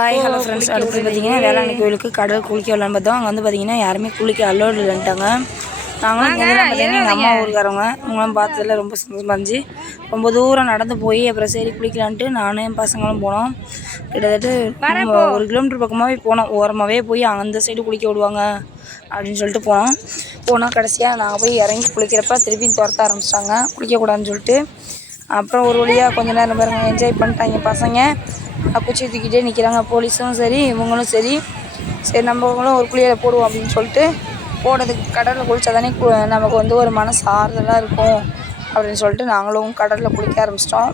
Hi hello friends அடுத்து பார்த்தீங்கன்னா வேளாங்கண்ணி கோயிலுக்கு கடல் குளிக்க வரலான்னு பார்த்தோம். அங்கே வந்து பார்த்தீங்கன்னா யாருமே குளிக்க அலோடு இல்லைன்ட்டாங்க. நாங்களும் பார்த்தீங்கன்னா எங்கள் அம்மா ஊருக்காரவங்க. அவங்களாம் பார்த்ததுல ரொம்ப சந்தோஷமா இருந்துச்சு. ரொம்ப தூரம் நடந்து போய் அப்புறம் சரி குளிக்கலான்ட்டு நானும் என் பசங்களும் போனோம். கிட்டத்தட்ட ஒரு கிலோமீட்டர் பக்கமாகவே போனோம். ஓரமாகவே போய் அந்த சைடு குளிக்க விடுவாங்க அப்படின்னு சொல்லிட்டு போனோம். போனால் கடைசியாக நாங்கள் போய் இறங்கி குளிக்கிறப்ப திருப்பி துரத்த ஆரம்பிச்சிட்டாங்க. குளிக்கக்கூடாதுன்னு சொல்லிட்டு. அப்புறம் ஒரு வழியாக கொஞ்ச நேரம் பாருங்க என்ஜாய் பண்ணிட்டாங்க பசங்க. குச்சி தூக்கிட்டே நிற்கிறாங்க போலீஸும் சரி இவங்களும் சரி. சரி நம்மளும் ஒரு குளியலை போடுவோம் அப்படின்னு சொல்லிட்டு போனதுக்கு கடலில் குளித்தா தானே கு- நமக்கு வந்து ஒரு மனசு ஆறுதலாக இருக்கும் அப்படின்னு சொல்லிட்டு நாங்களும் கடலில் குளிக்க ஆரம்பிச்சிட்டோம்.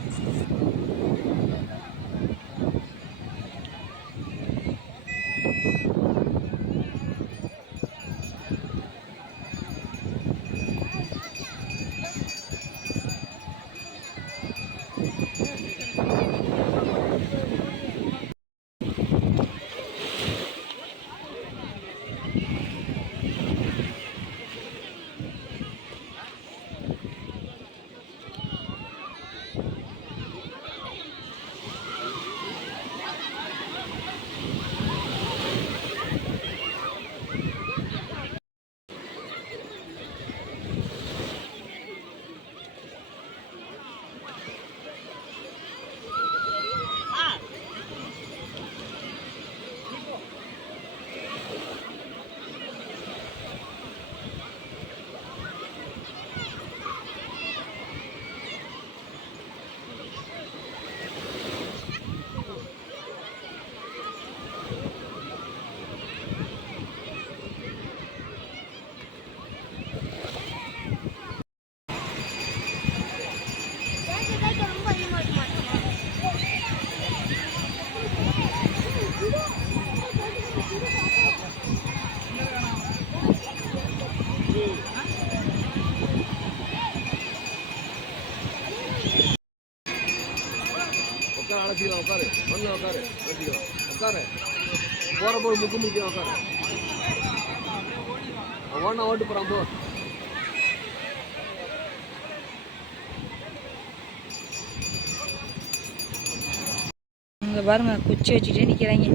போகிறப்போ முக்கு முக்கியம் உட்காரு ஓட்டு போகிறான் போ அங்கே பாருங்க குச்சி வச்சுட்டே நிற்கிறாங்க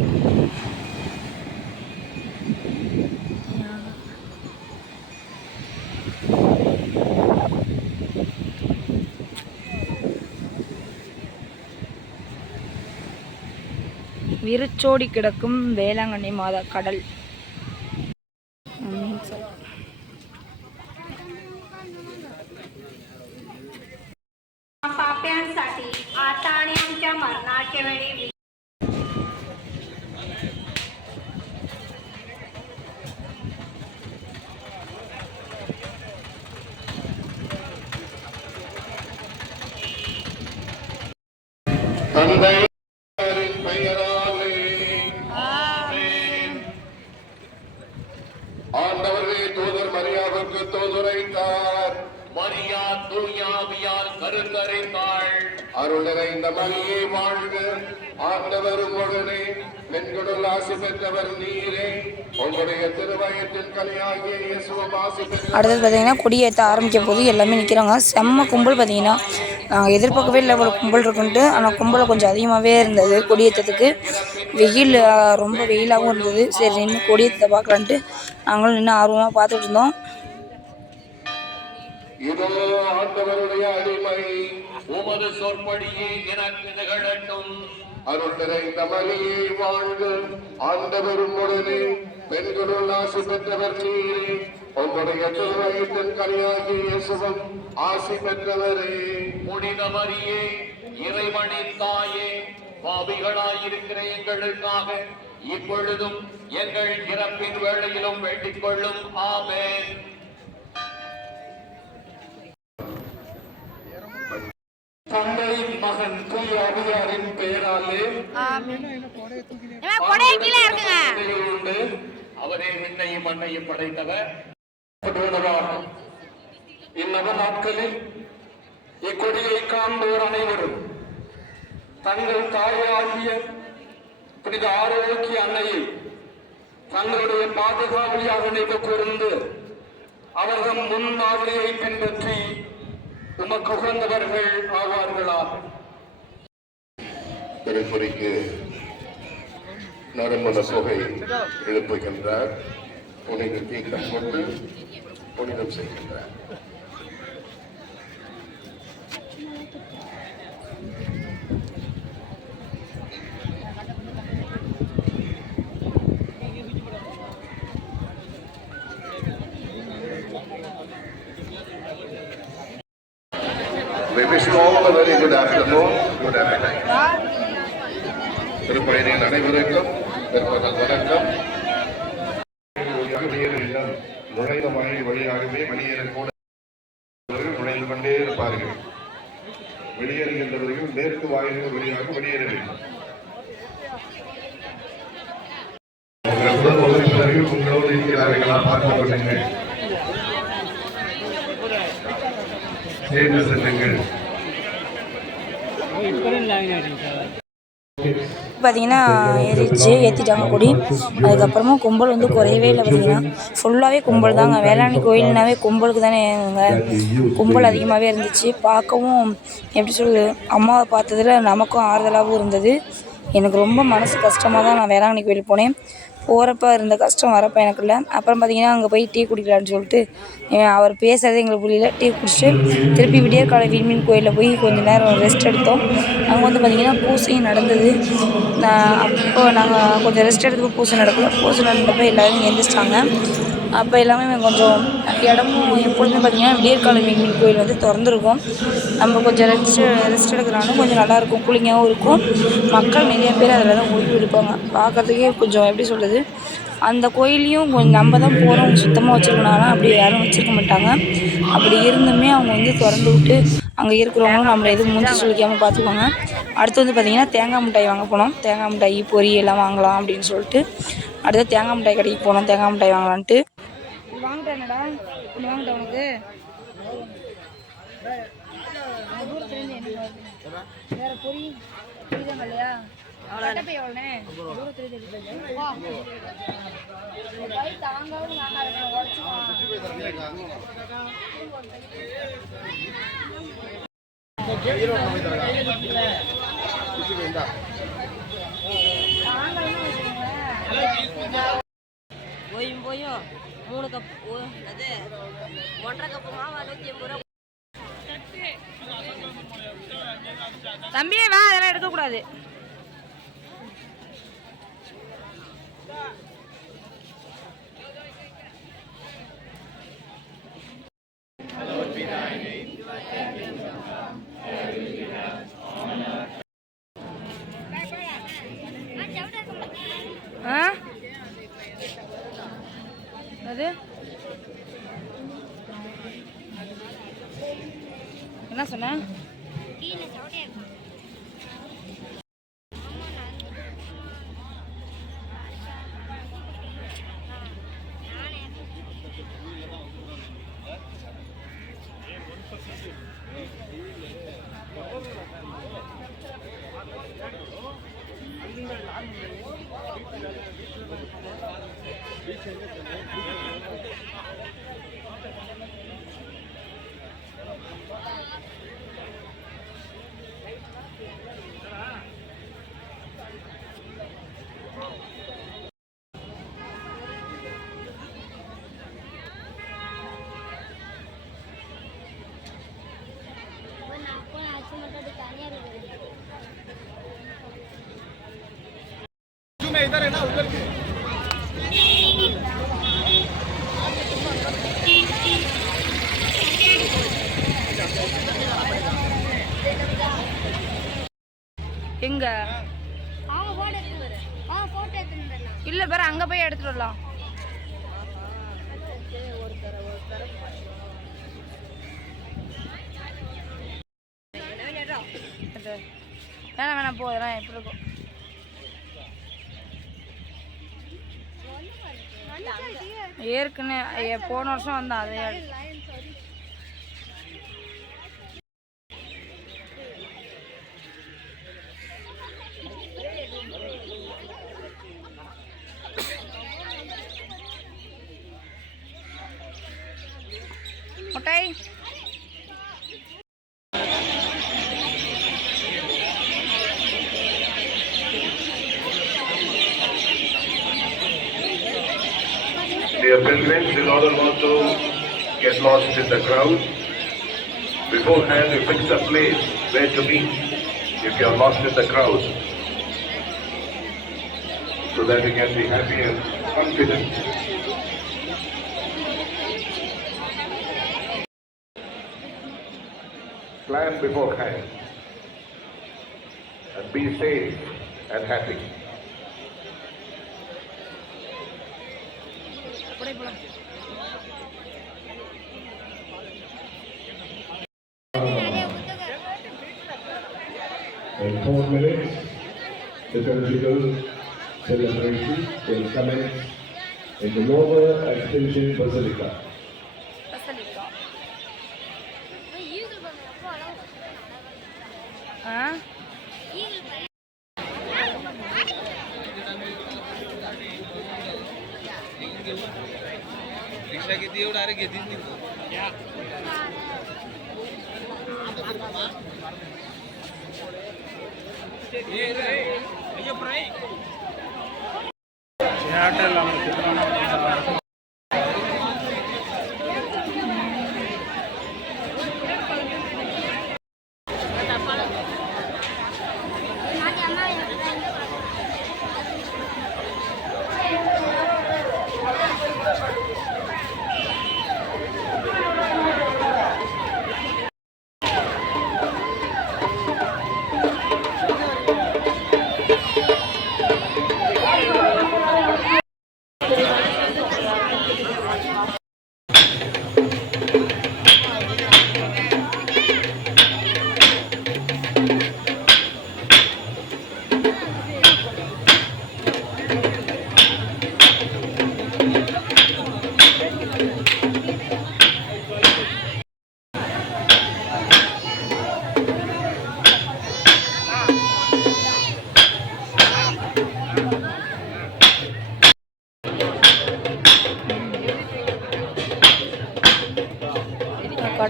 விரிச்சோடி கிடக்கும் வேளாங்கண்ணி மாதா கடல் ம், சரி. पाप्यांसाठी தூதுரைத்தார் மரியா தூயாவியால் கருத்தரைத்தாள். அருள் நிறைந்த மரியே வாழ்க. ஆண்டவர் உடனே பெண்களுள் ஆசி பெற்றவர் நீரே. உங்களுடைய இயேசுவும் ஆசி அடுத்தது பார்த்தீங்கன்னா கொடியேற்ற ஆரம்பிக்க போது எல்லாமே நிற்கிறாங்க செம்ம கும்பல் பார்த்தீங்கன்னா நாங்கள் எதிர்பார்க்கவே இல்லை இவ்வளோ கும்பல் இருக்குன்ட்டு. ஆனால் கும்பல் கொஞ்சம் அதிகமாகவே இருந்தது கொடியேற்றத்துக்கு. வெயில் ரொம்ப வெயிலாகவும் இருந்தது. சரி நின்று கொடியேற்றத்தை பார்க்கலான்ட்டு நாங்களும் நின்று ஆர்வமாக பார்த்துட்டு இருந்தோம். இதோ ஆண்டவருடைய அடிமை. உமது சொற்படியே எனக்கு நிகழட்டும் அருள் நிறைந்த மரியே வாழ்க. ஆண்டவர் உடனே பெண்களுள் ஆசி பெற்றவர் நீரே. உங்களுடைய திருவயத்தின் கனியாகிய இயேசுவும் ஆசி பெற்றவரே. புனித மரியே இறைவனின் தாயே பாவிகளாயிருக்கிற எங்களுக்காக இப்பொழுதும் எங்கள் இறப்பின் வேளையிலும் வேண்டிக் கொள்ளும். ஆமென். தந்தை மகன் தூய அபியாரின் பெயராலே அவரே விண்ணையும் மண்ணையும் படைத்தவர். இந்நவ நாட்களில் இக்கொடியை காண்போர் அனைவரும். தங்கள் தாயாகிய புனித ஆரோக்கிய அன்னையை தங்களுடைய பாதுகாவலியாக நினைவு கூர்ந்து அவர்கள் முன்மாதிரியை பின்பற்றி உமக்கு உகந்தவர்கள் ஆவார்களாக திருப்பதிக்கு நறுமண தொகை எழுப்புகின்றார். புனித தீர்த்தம் கொண்டு புனிதம் செய்கின்றார். We wish you all a very good afternoon, good appetite. அனைவருக்கும் பிற்பகல் வணக்கம். நுழைந்த வாயில் வழியாகவே வெளியேறக்கூட நுழைந்து கொண்டே இருப்பார்கள். வெளியேறுகின்றவர்கள் மேற்கு வாயில்கள் வழியாக வெளியேற வேண்டும். உங்களோடு இருக்கிறார்களா? பார்த்துக் கொள்ளுங்கள். சேர்ந்து செல்லுங்கள் பார்த்தீங்கன்னா ஏறிடுச்சு ஏற்றிட்டாங்க கொடி. அதுக்கப்புறமா கும்பல் வந்து குறையவே இல்லை பார்த்தீங்கன்னா. ஃபுல்லாகவே கும்பல் தாங்க. வேளாண்மை கோயில்னாவே கும்பலுக்கு தானே அங்கே கும்பல் அதிகமாகவே இருந்துச்சு. பார்க்கவும் எப்படி சொல்லுது அம்மாவை பார்த்ததுல நமக்கும் ஆறுதலாகவும் இருந்தது. எனக்கு ரொம்ப மனசு கஷ்டமாக தான் நான் வேளாங்கண்ணி கோயில் போனேன். போகிறப்ப இருந்த கஷ்டம் வரப்போ எனக்கு இல்லை. அப்புறம் பார்த்தீங்கன்னா அங்கே போய் டீ குடிக்கலான்னு சொல்லிட்டு அவர் பேசுகிறது எங்களுக்கு புரியல. டீ குடிச்சிட்டு திருப்பி விடியற்காலை விண்மீன் கோயிலில் போய் கொஞ்சம் நேரம் ரெஸ்ட் எடுத்தோம். அங்கே வந்து பார்த்திங்கன்னா பூசையும் நடந்தது. அப்போ நாங்கள் கொஞ்சம் ரெஸ்ட் எடுத்து பூசை நடக்கல. பூசை நடந்தப்போ எல்லோரும் எழுந்திரிச்சிட்டாங்க அப்போ எல்லாமே கொஞ்சம் இடமும் எப்பொழுதுமே பார்த்திங்கன்னா விடியற்காலம் விண்மீன் கோயில் வந்து திறந்துருக்கும். நம்ம கொஞ்சம் ரெஸ்ட் ரெஸ்ட் எடுக்கிறனாலும் கொஞ்சம் நல்லாயிருக்கும் கூலிங்காகவும் இருக்கும். மக்கள் நிறைய பேர் அதில் தான் ஓய்வு எடுப்பாங்க பார்க்கறதுக்கே கொஞ்சம் எப்படி சொல்கிறது அந்த கோயிலையும் கொஞ்சம் நம்ம தான் போகிறோம் சுத்தமாக வச்சுருக்கனால அப்படி யாரும் வச்சுருக்க மாட்டாங்க. அப்படி இருந்துமே அவங்க வந்து திறந்து விட்டு அங்கே இருக்கிறவங்களும் நம்மளை எதுவும் மூஞ்சி சொல்லிக்காமல் பார்த்துக்குவாங்க அடுத்து வந்து பார்த்திங்கன்னா தேங்காய் மிட்டாய் வாங்க போனோம். தேங்காய் மிட்டாய் பொரி எல்லாம் வாங்கலாம் அப்படின்னு சொல்லிட்டு அடுத்து தேங்காய் மிட்டாய் கடைக்கு போனோம். தேங்காய் மிட்டாய் வாங்கலான்ட்டு. வாங்கிட்டானடா ஒன்று வாங்கிட்டேன் உனக்கு. வேற பொறி புரியுதாங்க இல்லையா? கட்டப்பை எவ்வளோண்ணே தூரத்துல கை உடச்சுக்கலாம் போயும் போயும். மூணு கப் அது ஒன்றரை கப்பு மாவு நூற்றி ஐம்பது ரூபா. தம்பியே வா அதெல்லாம் எடுக்கக்கூடாது ஆ அது என்ன சொன்ன எங்க அவங்க போட்டோ எடுத்துட்டு வரு வந்துடலாம். இல்ல பாரு அங்க போய் எடுத்துட்டு வரலாம். வேணாம் வேணாம் போ அதெல்லாம் எப்படி இருக்கும்? ஏற்கனவே போன வருஷம் வந்தான் அதே முட்டாய். In order not to get lost in the crowd, beforehand you fix a place where to meet if you are lost in the crowd, so that you can be happy and confident. Plan beforehand and be safe and happy. in four minutes, the conjugal celebration will commence in the lower extension basilica. Huh? रिक्षा किती एवढं अरे घेतील చేయాలి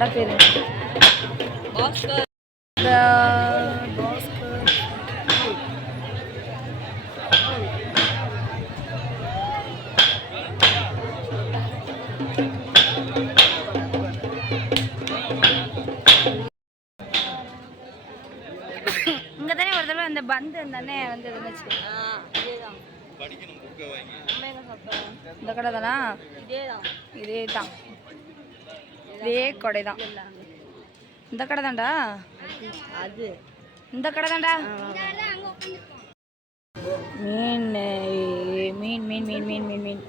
கடை பேர். இங்கே தானே ஒரு தடவை அந்த பந்து தானே வந்து இருந்துச்சு ஆ இதேதான். நம்ம எங்க சாப்பிட்டோம் இந்த கடை தானா இதேதான். இதே தான் இதே கடை தான் இந்த கடை தான்டா அது இந்த கடை தான்டா மீன் மீன் மீன் மீன் மீன் மீன் மீன்.